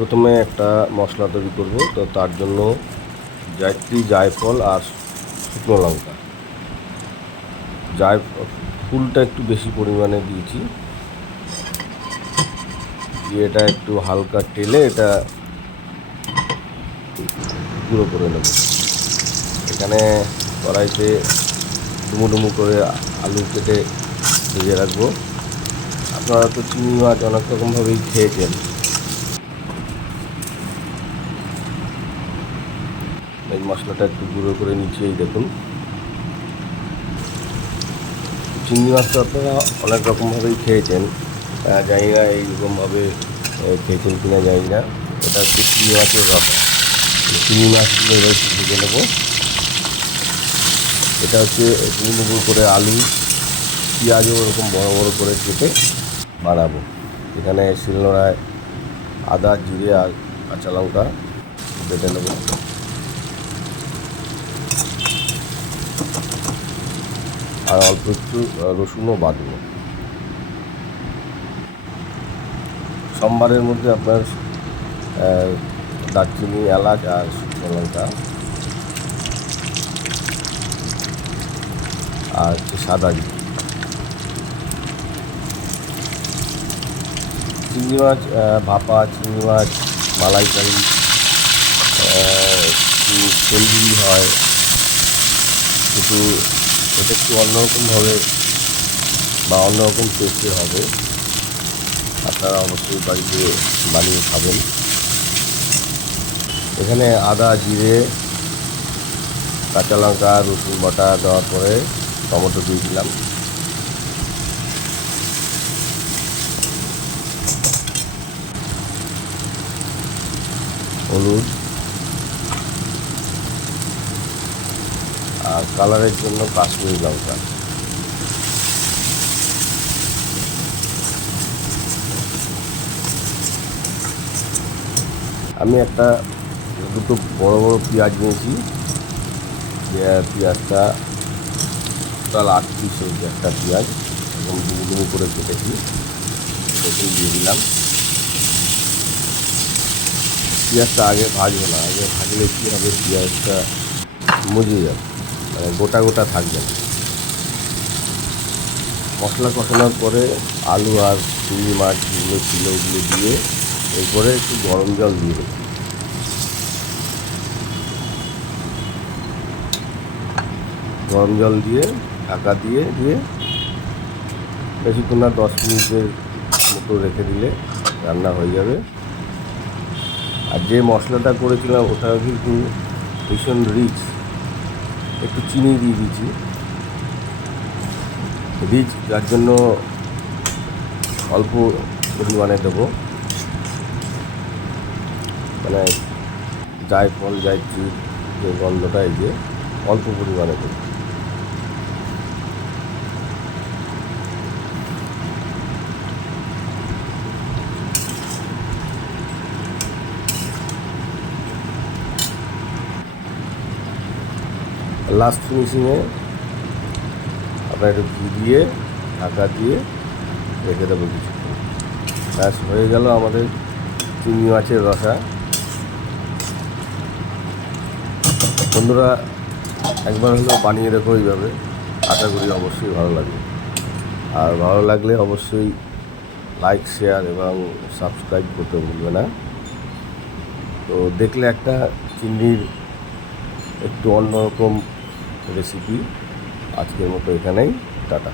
প্রথমে একটা মশলা তৈরি করব, তো তার জন্য জায়ত্রী, জায়ফল আর শুকনো লঙ্কা। ফুলটা একটু বেশি পরিমাণে দিয়েছি, দিয়ে এটা একটু হালকা টেলে এটা গুঁড়ো করে নেব। এখানে কড়াইতে ডুমো ডুমো করে আলু কেটে ভেজে রাখবো। আপনারা তো চিংড়ি মাছ অনেক রকমভাবেই খেয়েছেন। এই মশলাটা একটু গুঁড়ো করে নিচ্ছি। এই দেখুন, চিংড়ি মাছ তো আপনারা অনেক রকমভাবেই খেয়েছেন, জানি না এইরকমভাবে খেয়েছেন কিনা জানি না। এটা হচ্ছে চিংড়ি মাছের রসা। চিংড়ি মাছগুলো এবার একটু ভেজে নেবো। এটা হচ্ছে ডুমো ডুমো করে আলু, পেঁয়াজও ওরকম বড় বড় করে কেটে বানাবো। এখানে শিলনোড়ায় আদা, জিরে আর কাঁচা লঙ্কা বেটে নেব। আর অল্প একটু রসুনও বাঁধবো। সোমবারের মধ্যে আপনার দারচিনি, এলাচ আর শুকনো লঙ্কা আর সাদা জিরে। চিংড়ি মাছ ভাপা, চিংড়ি মাছ মালাইকারি, তন্দুরি হয়, কিন্তু এটা একটু অন্যরকমভাবে বা অন্যরকম টেস্টের হবে। আপনারা অবশ্যই বাড়িতে বানিয়ে খাবেন। এখানে আদা, জিরে, কাঁচা লঙ্কা, রসুন বাটা দেওয়ার পরে টমেটো দিয়ে দিলাম। হলুদ আর কালারের জন্য কাশ্মীরি লঙ্কা। আমি দুটো বড় বড় পেঁয়াজ নিয়েছি। পেঁয়াজটা টোটাল 8 পিস হয়েছে একটা পেঁয়াজ, এবং ডুমো ডুমো করে কেটেছি, সেখানে দিয়ে দিলাম। পেঁয়াজটা আগে ভাজবো না, আগে ভাজলে কী হবে, পেঁয়াজটা মজে যাবে, মানে গোটা গোটা থাকবে না। মশলা কষানোর পরে আলু আর চিংড়ি মাছ যেগুলো ছিল ওগুলো দিয়ে এরপরে একটু গরম জল দিয়ে দেবো। গরম জল দিয়ে ঢাকা দিয়ে বেশিক্ষণ না, 10 মিনিটের মতো রেখে দিলে রান্না হয়ে যাবে। আর যে মশলাটা করেছিলাম ওটা কিন্তু ভীষণ রিচ। একটু চিনি দিয়ে দিয়েছি, রিচ যার জন্য অল্প পরিমাণে দেবো। মানে জায়ফল, জায়ত্রীর যে গন্ধটা, এই যে অল্প পরিমাণে দেবো। লাস্ট ফিনিশিংয়ে আপনার একটু ঘি দিয়ে ঢাকা দিয়ে রেখে দেবো কিছুক্ষণ। ব্যাস হয়ে গেল আমাদের চিংড়ি মাছের রসা। বন্ধুরা, একবার হলেও বানিয়ে রেখো এইভাবে, আশা করি অবশ্যই ভালো লাগবে। আর ভালো লাগলে অবশ্যই লাইক, শেয়ার এবং সাবস্ক্রাইব করতে ভুলবে না। তো দেখলে একটা চিংড়ির একটু অন্যরকম রেসিপি। আজকের মতো এখানেই, টাটা।